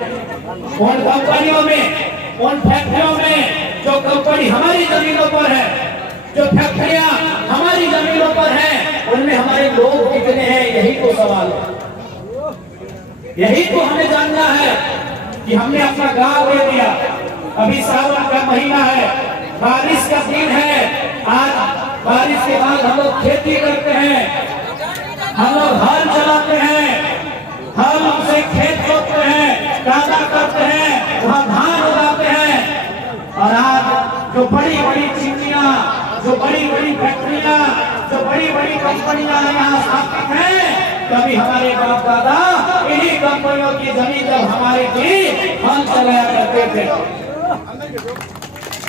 उन कंपनियों में, उन फैक्ट्रियों में जो कंपनी हमारी जमीनों पर है, जो फैक्ट्रियां हमारी जमीनों पर हैं, उनमें हमारे लोग कितने हैं, यही तो सवाल है। यही तो हमें जानना है कि हमने अपना गांव दे दिया। अभी सावन का महीना है, बारिश का दिन है, आज बारिश के बाद हम लोग खेती करते हैं, हम लोग हल चलाते हैं, हल से खेत जोतते हैं, कादा करते हैं, वहां धान उगाते हैं। और आज जो बड़ी बड़ी चिमनियां, जो बड़ी बड़ी फैक्ट्रियां, जो बड़ी बड़ी कंपनियां यहाँ स्थापित हैं, कभी हमारे बाप दादा इन्हीं कंपनियों की जमीन जब हमारी थी, हल चलाया करते थे,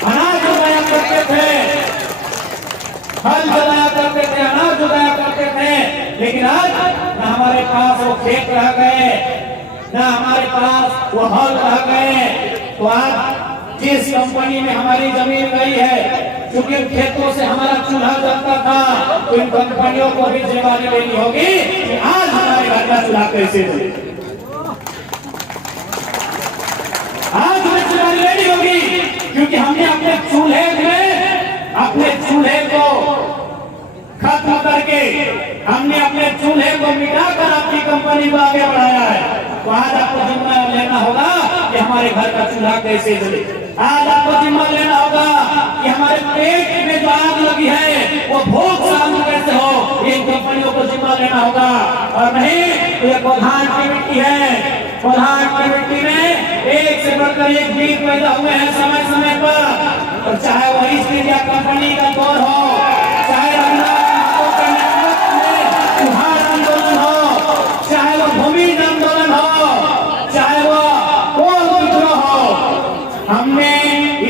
अनाज उगाया करते थे, हल चलाया करते थे, अनाज उगाया करते थे। लेकिन आज न हमारे पास वो खेत रह गए, न हमारे पास वो हल रह गए। तो आज जिस कंपनी में हमारी जमीन गई है, क्योंकि खेतों से हमारा चूल्हा जलता था, तो इन कंपनियों को भी जिम्मेदारी लेनी होगी कि आज हमारे घर का चूल्हा कैसे जले। आज हमें जिम्मेदारी लेनी होगी, क्योंकि हमने अपने चूल्हे को खत्म करके, हमने अपने चूल्हे को मिटाकर अपनी कंपनी को आगे बढ़ाया है। तो आज आपको जिम्मा लेना होगा कि हमारे घर का चूल्हा कैसे जले। आज आपको जिम्मा लेना होगा कि हमारे पेट में जो आग लगी है वो भूख शांत कैसे हो, इन कंपनियों को जिम्मा लेना होगा। और नहीं तो ये कोल्हान की मिट्टी है, कोल्हान की मिट्टी में एक से बढ़कर एक बीज पैदा हुए हैं समय समय पर। और चाहे वो ईस्ट इंडिया कंपनी का दौर हो, चाहे आंदोलन हो, चाहे वो भूमि आंदोलन हो, चाहे वो विद्रोह हो, हमने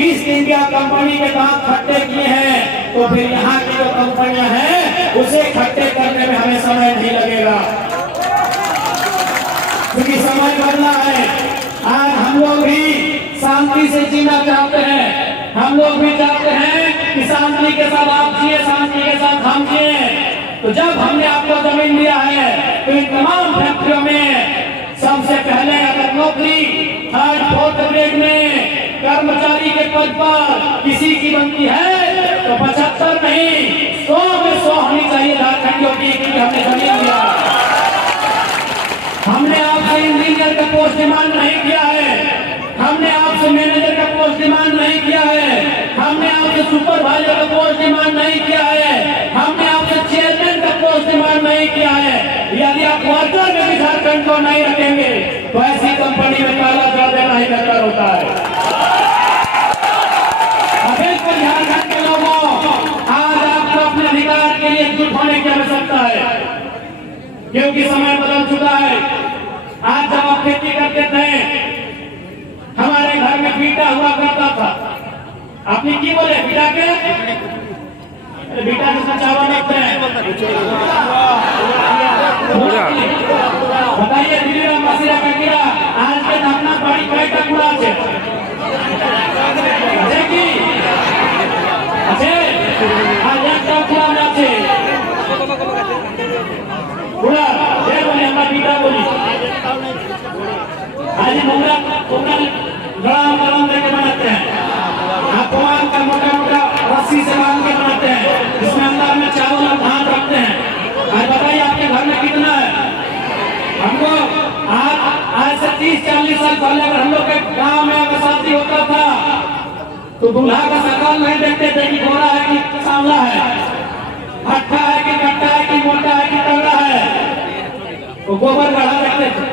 ईस्ट इंडिया कंपनी के दांत खट्टे किए हैं। तो फिर यहाँ की जो कंपनियां हैं उसे खट्टे करने में हमें समय नहीं लगेगा, क्योंकि समय बदला है। आज हम लोग भी शांति से जीना चाहते हैं, हम लोग भी चाहते हैं कि शांति के साथ आप जिए, शांति के साथ हम जिए। तो जब हमने आपको जमीन दिया है, तो इन तमाम फैक्ट्रियों में सबसे पहले अगर नौकरी थर्ड फोर्थ ग्रेड में कर्मचारी के पद पर किसी की बनती है, तो 75 नहीं 100 में 100 होनी चाहिए झारखंडियों की, क्योंकि हमने जमीन दिया। हमने आपसे इंजीनियर का पोस्ट डिमांड नहीं किया है, हमने आपसे मैनेजर का पोस्ट डिमांड नहीं किया है, हमने आपसे सुपरवाइजर का पोस्ट डिमांड नहीं किया है, हमने आपसे चेयरमैन का पोस्ट डिमांड नहीं किया है। यदि आप वर्कर में भी झारखंड को नहीं रखेंगे, तो ऐसी कंपनी में काला कर देना ही बेहतर होता है। झारखंड के लोगों, आज आपको अपने अधिकार के लिए एकजुट होने की आवश्यकता है, क्योंकि समय बदल चुका है। आज जब आप खेती करते थे, हमारे घर में बीटा हुआ करता था। आपने की बोले बीटा के? बीटा जिसका चावल रखते हैं, बताइए दिल्ली में मसीहा का गिरा आज के अपना बड़ी कई कूड़ा है। आज एक कूड़ा नाचे पूरा जय बोले हमारा बीटा बोली। आज मुंगरा गरम करके बनाते हैं, भगवान का मोटा मोटा रस्सी से बांध के बनाते हैं, जिसमें अंदर में चावल और धान रखते हैं। आज बताइए आपके घर में कितना है? हमको आज से 30-40 साल पहले अगर हम लोग के गाँव में अगर शादी होता था, तो दूल्हा का शकल नहीं देखते थे कि गोरा है कि सांवला है, हट्टा है कि कट्टा है कि मोटा है कि तगड़ा है, तो गोबर गढ़ा देखते थे।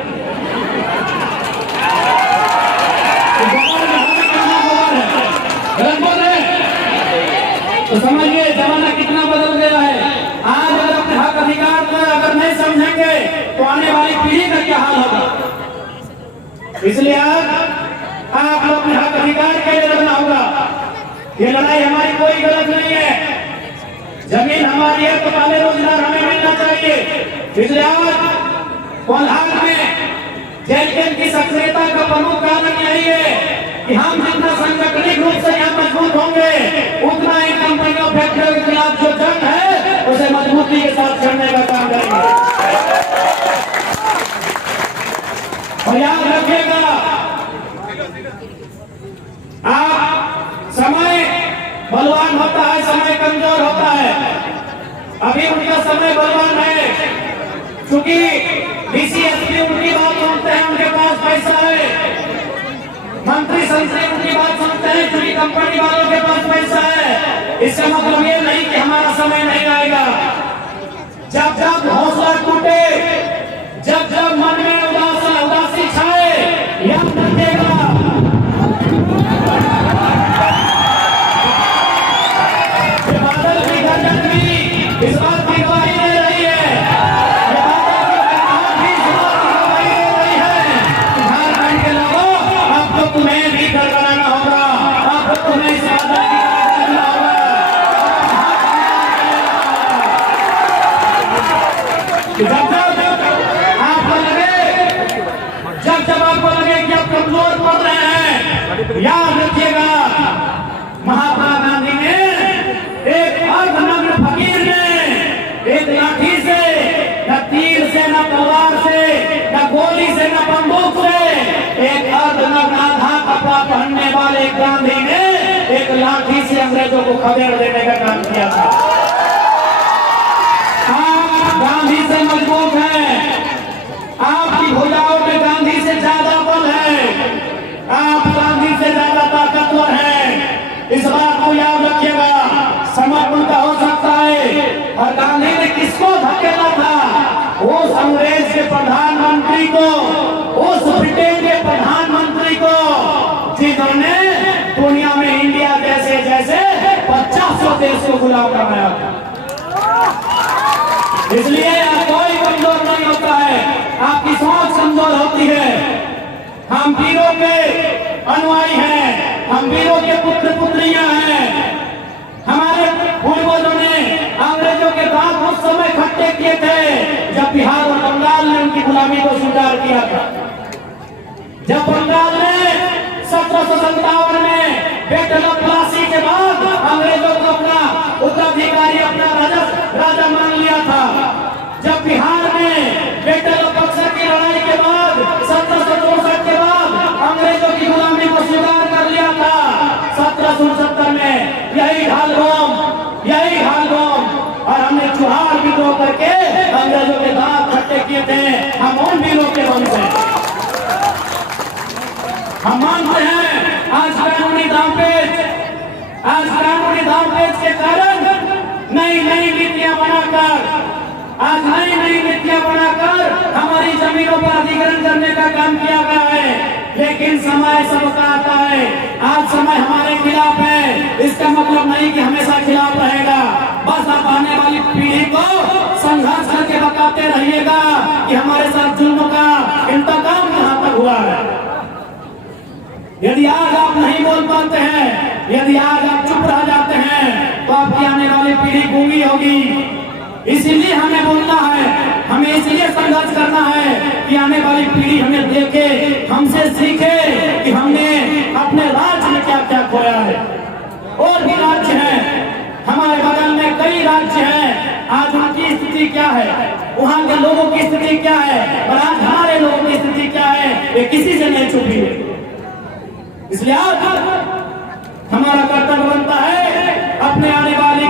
तो समझिए जमाना कितना बदल गया है। आज अगर अपने हक अधिकार को अगर नहीं समझेंगे, तो आने वाली पीढ़ी का क्या हाल होगा। इसलिए आज आपको अपने हक अधिकार के लिए लड़ना होगा। ये लड़ाई हमारी कोई गलत नहीं है, जमीन हमारी है तो पहले रोजगार हमें मिलना चाहिए। इसलिए आज कोल्हान में जेएलके की सक्रियता का प्रमुख कारण यही है कि हम जितना संगठनिक रूप से यहाँ मजबूत होंगे, उतना ही कंपनियों फैक्ट्रियों के खिलाफ जो जंग है उसे मजबूती के साथ करने का काम करेंगे। और याद रखिएगा है। अभी उनका समय बलवान है, क्योंकि डीसीएसपी उनकी बात सुनते हैं, उनके पास पैसा है। मंत्री संतरी उनकी बात सुनते हैं, क्योंकि कंपनी वालों के पास पैसा है। इसका मतलब ये नहीं कि हमारा समय नहीं आएगा। जब जब हौसला टूटे, जब जब मन में उदासी छाए, याद रखिएगा बादल की गर्जन भी इस बात की गवाही दे रही है, ये बादल की गवाही दे रही है। झारखंड के लोगों, अब तो तुम्हें भी गड़बड़ाना होगा, अब तो तुम्हें इस बादल की करना होगा। जब आपको लगे कि आप कमजोर पड़ रहे हैं, याद रखिएगा महात्मा गांधी ने एक अर्धनग्न फकीर ने एक लाठी से, न तीर से, न तलवार से, न गोली से, न बंदूक से, एक अर्धनग्न आधा कपड़ा पहनने वाले गांधी ने एक लाठी से अंग्रेजों को खदेड़ देने का काम किया था। आप गांधी से मजबूत हैं, आपकी भुजाओं में गांधी से ज्यादा बल है, आप गांधी से ज्यादा ताकतवर हैं। इस बात को याद रखिएगा। समर्पण का हो सकता है, और गांधी ने किसको धकेला था? उस अंग्रेज के प्रधानमंत्री को, उस ब्रिटेन के प्रधानमंत्री को, जिन्होंने दुनिया में इंडिया जैसे जैसे 50 देश को गुलाम बनाया था। इसलिए कोई कमजोर नहीं होता है, आपकी सोच कमजोर होती है। हम वीरों के अनुयायी हैं, हम वीरों के पुत्र पुत्रियां हैं। हमारे पूर्वजों ने अंग्रेजों के दांत उस समय खट्टे किए थे जब बिहार और बंगाल ने उनकी गुलामी को स्वीकार किया था। जब बंगाल ने 1757 में बैटल ऑफ प्लासी के बाद अंग्रेजों को अपना उत्तराधिकारी, अपना राजा मान लिया था। जब बिहार में बैटल ऑफ बक्सर की लड़ाई के बाद 1764 के बाद अंग्रेजों की गुलामी को स्वीकार कर लिया था, 1769 में यही हालगोम और हमने चुहार विद्रोह करके अंग्रेजों के दांत खट्टे किए थे। हम उन वीरों के वंश हैं। हम मानते हैं आज कानूनी दांवपेच के कारण नई नीतियां बनाकर हमारी जमीनों पर अधिग्रहण करने का काम किया गया है। लेकिन समय सबका आता है, आज समय हमारे खिलाफ है, इसका मतलब नहीं कि हमेशा खिलाफ रहेगा। बस आप आने वाली पीढ़ी को संघर्ष करके बताते रहिएगा कि हमारे साथ जुल्म का इंतकाम कहां तक हुआ है। यदि आज आप नहीं बोल पाते हैं, यदि आज आप चुप रह जाते हैं, तो आपकी आने वाली पीढ़ी गूंगी होगी। इसीलिए हमें बोलना है, हमें इसलिए संघर्ष करना है कि आने वाली पीढ़ी हमें देखे, हमसे सीखे कि हमने अपने राज्य में क्या क्या खोया है। और भी राज्य हैं, हमारे बगल में कई राज्य हैं, आज उनकी स्थिति क्या है, वहाँ के लोगों की स्थिति क्या है, और आज हमारे लोगों की स्थिति क्या है, ये किसी से नहीं छुपी है। इसलिए आज हमारा कर्तव्य बनता है अपने आने वाली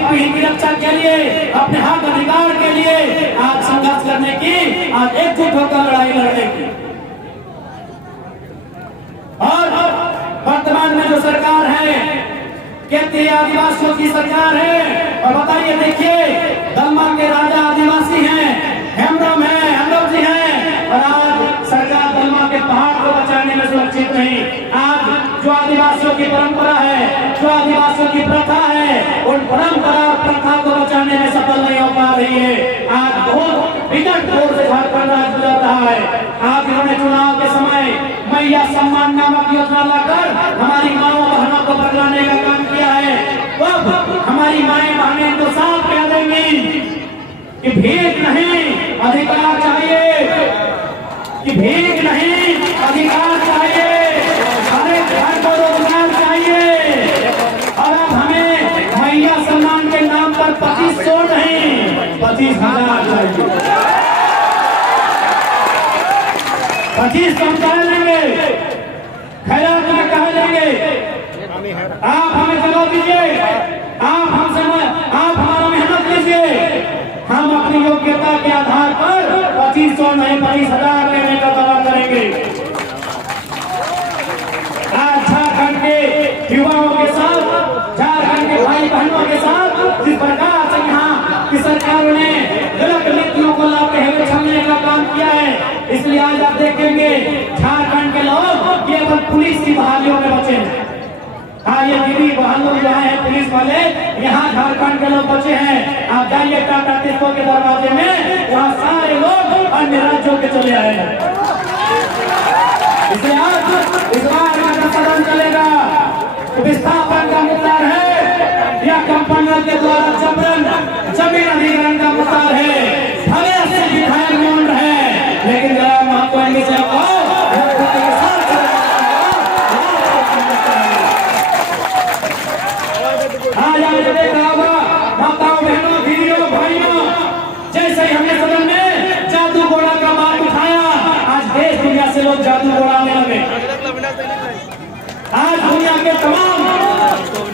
पीढ़ी की रक्षा के लिए, अपने हक अधिकार के लिए आज संघर्ष करने की, आज एकजुट होकर लड़ाई लड़ने की। और वर्तमान में जो सरकार है, कहती है आदिवासियों की सरकार है, और बताइए देखिए दलमा के राजा आदिवासी हैं, हेमरम है, अंगव जी हैं, और आज सरकार दलमा के पहाड़ को बचाने में सुरक्षित नहीं। आज जो आदिवासियों की परंपरा है, जो आदिवासियों की प्रथा है, उन परंपरा और प्रथा को बचाने में सफल नहीं हो पा रही है। आज बहुत विकट दौर से झारखंड राज्य गुजर रहा है। आज इन्होंने चुनाव के समय मैया सम्मान नामक योजना लाकर हमारी माओ बहनों को बदलाने का काम किया है। अब हमारी माएं बहनें तो साफ कह देंगी कि भीख नहीं अधिकार चाहिए, कि भीख नहीं अधिकार चाहिए, हर घर को रोजगार चाहिए। और अब हमें मैया सम्मान के नाम पर 2500 नहीं 25,000 चाहिए। 25 हम कह लेंगे, खैरात में कह लेंगे। आप हमें जवाब दीजिए, आप हमसे 30 और नहीं 25,000 लेने का दावा करेंगे। आज झारखंड के युवाओं के साथ, झारखंड के भाई बहनों के साथ जिस प्रकार से यहाँ की सरकारों ने गलत नीतियों को लाते हुए छलने का काम किया है, इसलिए आज आप देखेंगे झारखंड के लोग केवल पुलिस की बहालियों में बचे हैं। हाँ, ये दीदी बहन लोग यहाँ है पुलिस वाले, यहाँ झारखंड के लोग बचे हैं। आप जाइए टाटा टिस्को के दरवाजे में, वहाँ सारे लोग अन्य राज्यों के चले आए हैं। इसलिए आज इस बार का सदन चलेगा, विस्थापन का मुद्दा है या कंपनियों के द्वारा जबरन जमीन अधिग्रहण का मुद्दा है। भले से विधायक मौन रहे, लेकिन जरा महत्व से देखा होगा माताओं बहनों दीदियों भाइयों, जैसे ही हमने सदन में जादू घोड़ा का मार उठाया, आज देश दुनिया से लोग जादू घोड़ा आने लगे। आज दुनिया के तमाम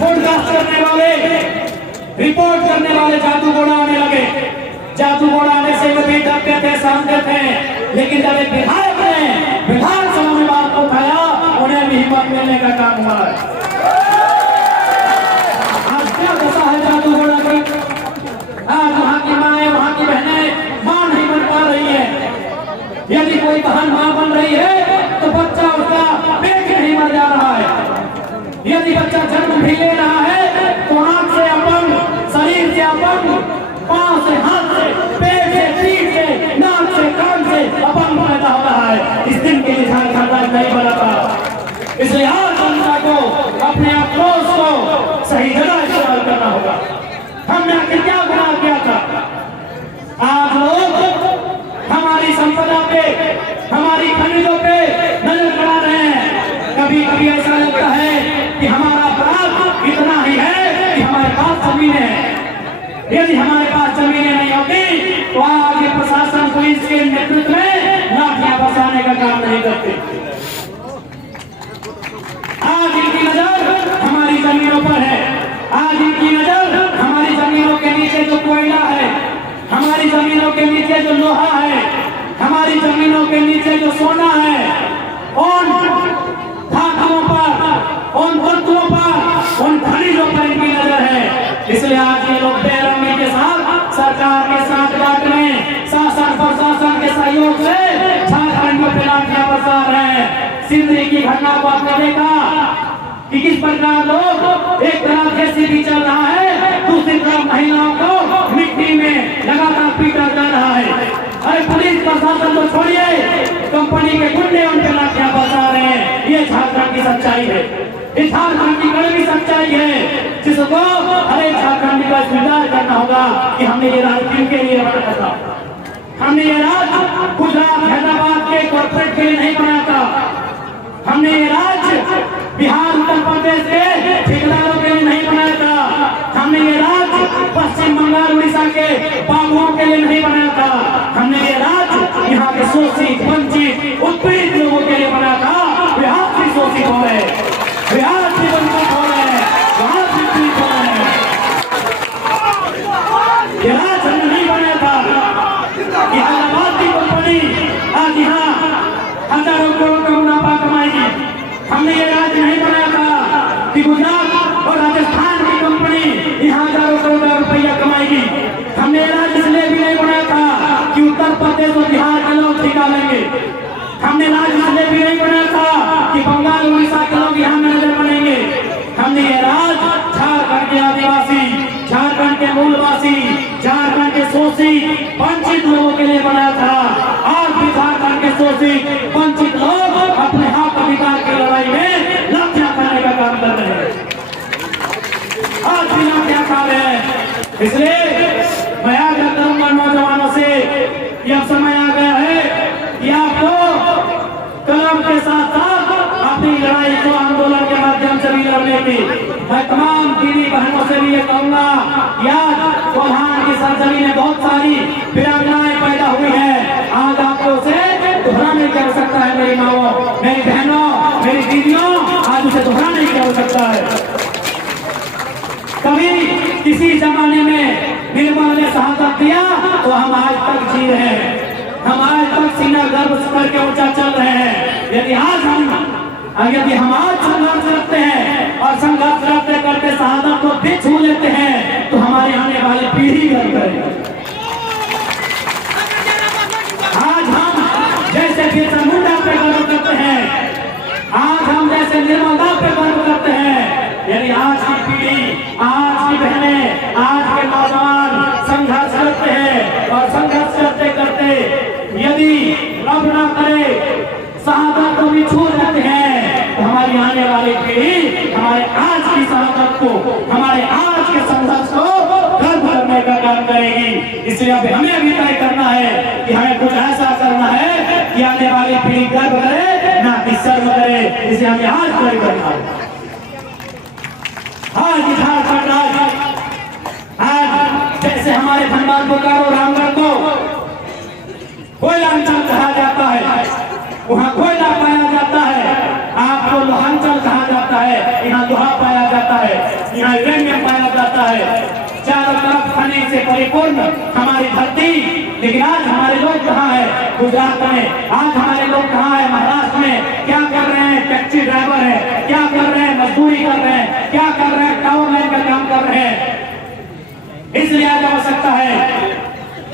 पॉडकास्ट करने वाले, रिपोर्ट करने वाले जादू घोड़ा आने लगे। जादू घोड़ा आने से वो भी डरते थे, सहमते थे, लेकिन जब एक विधायक ने विधानसभा में बात उठाया, उन्हें भी हिम्मत मिलने का काम हुआ है। जादू घोड़ा की आज वहाँ की माएं, वहाँ की बहनें मां नहीं बन पा रही है। यदि कोई बहन मां बन रही है तो बच्चा उसका पेट नहीं मर जा रहा है। यदि बच्चा जन्म भी ले रहा है तो आंख से अपंग, शरीर से अपंग, पांव से, हाथ से, पेट से, पीठ से, नाक से, कान से अपंग पैदा हो रहा है। इस दिन के लिए झारखंड नहीं बना था। इसलिए हर जनता को अपने आक्रोश को सही जगह इस्तेमाल करना होगा। हमने आखिर क्या गुनाह किया था? आप लोग हमारी संपदा पे, हमारी खनिजों पे नजर बढ़ा रहे हैं। कभी कभी ऐसा लगता है कि हमारा अपराध इतना ही है कि हमारे पास जमीनें हैं। यदि हमारे पास जमीनें नहीं होती तो आज ये प्रशासन पुलिस के नेतृत्व में लाठियां बरसाने का काम नहीं करते। आज इनकी नजर हमारी जमीनों पर है। आज इनकी नजर हमारी जमीनों के नीचे जो कोयला है, हमारी जमीनों के नीचे जो लोहा है, हमारी जमीनों के नीचे जो सोना है, उन धातुओं पर, उन वस्तुओं पर, उन खनिजों पर इनकी नजर है। इसलिए आज ये लोग बेरहमी के साथ सरकार के साथ बांटने, शासन प्रशासन के सहयोग से झारखंड में लाठियां बरसा रहे हैं। सिंदरी की घटना को आपने देखा कि किस प्रकार लोग एक तरफ जेसीबी चल रहा है, दूसरी तरफ महिलाओं को मिट्टी में लगातार पीटा जा रहा है। अरे पुलिस प्रशासन को छोड़िए, कंपनी के गुंडे उन पर लाठियां बरसा रहे हैं। ये झारखंड की सच्चाई है, इस झारखंड की कड़वी सच्चाई है, जिसको हर एक झारखंडी को स्वीकार करना होगा कि हमने ये राज किनके लिए बनाया था। हमने ये राज गुजरात हैदराबाद के कॉर्पोरेट के लिए नहीं बनाया था। हमने ये राज्य बिहार उत्तर प्रदेश के ठेकेदारों के लिए नहीं बनाया था। हमने ये राज्य पश्चिम बंगाल उड़ीसा के बाबुओं के लिए नहीं बनाया था। हमने ये राज्य यहाँ के शोषित, वंचित, उत्पीड़ित लोगों के लिए बनाया था। बिहार भी शोषित हो रहे, बिहार भी वंचित हो रहे, बिहार भी पीड़ित हो रहे। ये राज्य हमने नहीं बनाया था। हैदराबाद की कंपनी आज यहाँ हजारों करोड़ का मुनाफा कमाएगी। हमने ये राज्य नहीं बनाया था कि गुजरात और राजस्थान की कंपनी यहाँ हजारों करोड़ रुपया कमाएगी। हमने ये राज्य इसलिए भी नहीं बनाया था कि उत्तर प्रदेश और बिहार के लोग ठिका लेंगे। हमने राज्य इसलिए भी नहीं बनाया था कि बंगाल उड़ीसा के लोग यहाँ मैनेजर बनेंगे। हमने ये राज्य झारखंड के आदिवासी, झारखंड के मूलवासी, झारखंड के शोषित वंचित लोगों के लिए बनाया था। आज भी झारखंड के शोषित वंचित लोग अपने हक अधिकार की लड़ाई में लाठियां खाने का काम कर रहे हैं। आज भी लाठियां खा रहे हैं। इसलिए मैं आग्रह करूंगा नौजवानों से, यह समय आ गया है कि आपको कलम के साथ साथ अपनी लड़ाई को आंदोलन के माध्यम से भी लड़ने की। मैं तमाम दीदी बहनों से भी ये कहूंगा, याद कोल्हान की सरजमी में बहुत सारी वीरांगनाएं पैदा हुई है। आज आपको उसे दोहराने की आवश्यकता है। मेरी माओ, मेरी बहनों, मेरी दीदियों, आज उसे दोहराने की आवश्यकता है। कभी किसी जमाने में निर्मल ने शहादत दिया तो हम आज तक जी रहे हैं। हम आज तक सीना गर्व करके ऊंचा चल रहे हैं। यदि हम आज संघर्ष करते हैं और संघर्ष करते करते शहादत को भी छू लेते हैं तो हमारे आने वाली पीढ़ी गर्व करेगी। आज हम जैसे बिरसा मुंडा पे गर्व करते हैं, आज हम जैसे निर्मला पे गर्व करते हैं, यदि आज की पीढ़ी, आज की बहनें, आज के नौजवान संघर्ष करते हैं और संघर्ष करते करते यदि रब ना करे शहादत को भी छू जाते हैं तो हमारी आने वाली पीढ़ी हमारे आज की शहादत को, हमारे आज के संघर्ष को गर्व करने का काम करेगी। इसलिए अब हमें भी तय करना है कि हमें कुछ ऐसा करना है कि आने वाली पीढ़ी गर्व करे, ना कि शर्म करे। इसलिए हमें आज तय करना है। आज जैसे हमारे धनबाद बोकारो रामगढ़ को कोयलांचल कहा जाता है, वहाँ कोयला पाया जाता है। आपको लोहांचल कहा जाता है, यहाँ लोहा पाया जाता है, यहाँ यूरेनियम पाया जाता है। चारों तरफ खनिज से परिपूर्ण हमारी धरती, लेकिन आज हमारे लोग कहाँ है? गुजरात में। आज हमारे लोग कहाँ है? महाराष्ट्र में। क्या कर रहे हैं? टैक्सी ड्राइवर है। क्या कर रहे हैं? मजदूरी कर रहे हैं। क्या कर रहे हैं? टावर लाइन का काम कर रहे हैं। इसलिए आज आवश्यकता है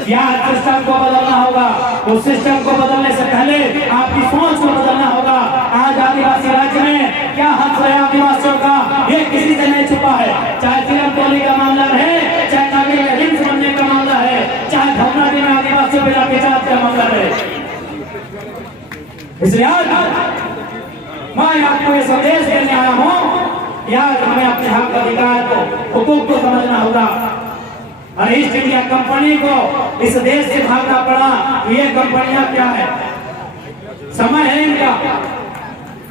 कि आज सिस्टम को बदलना होगा। उस सिस्टम को बदलने से पहले आपकी सोच को बदलना होगा। आज आदिवासी राज्य में क्या हक है आदिवासियों का, ये किसी से नहीं छुपा है। चाहे फिल्म टोली का मामला रहे, चाहे नागरिक हिंस बनने का मामला है, चाहे भवनाडी में आदिवासियों पर लाठीचार्ज का मामला रहे। इसलिए आज मैं आपको ये संदेश देने आया हूँ कि आज हमें अपने हक अधिकार को, हुकूक को समझना होगा। और ईस्ट इंडिया कंपनी को इस देश से भागना पड़ा। ये कंपनियां क्या है? समय है इनका,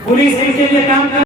पुलिस इनके लिए काम कर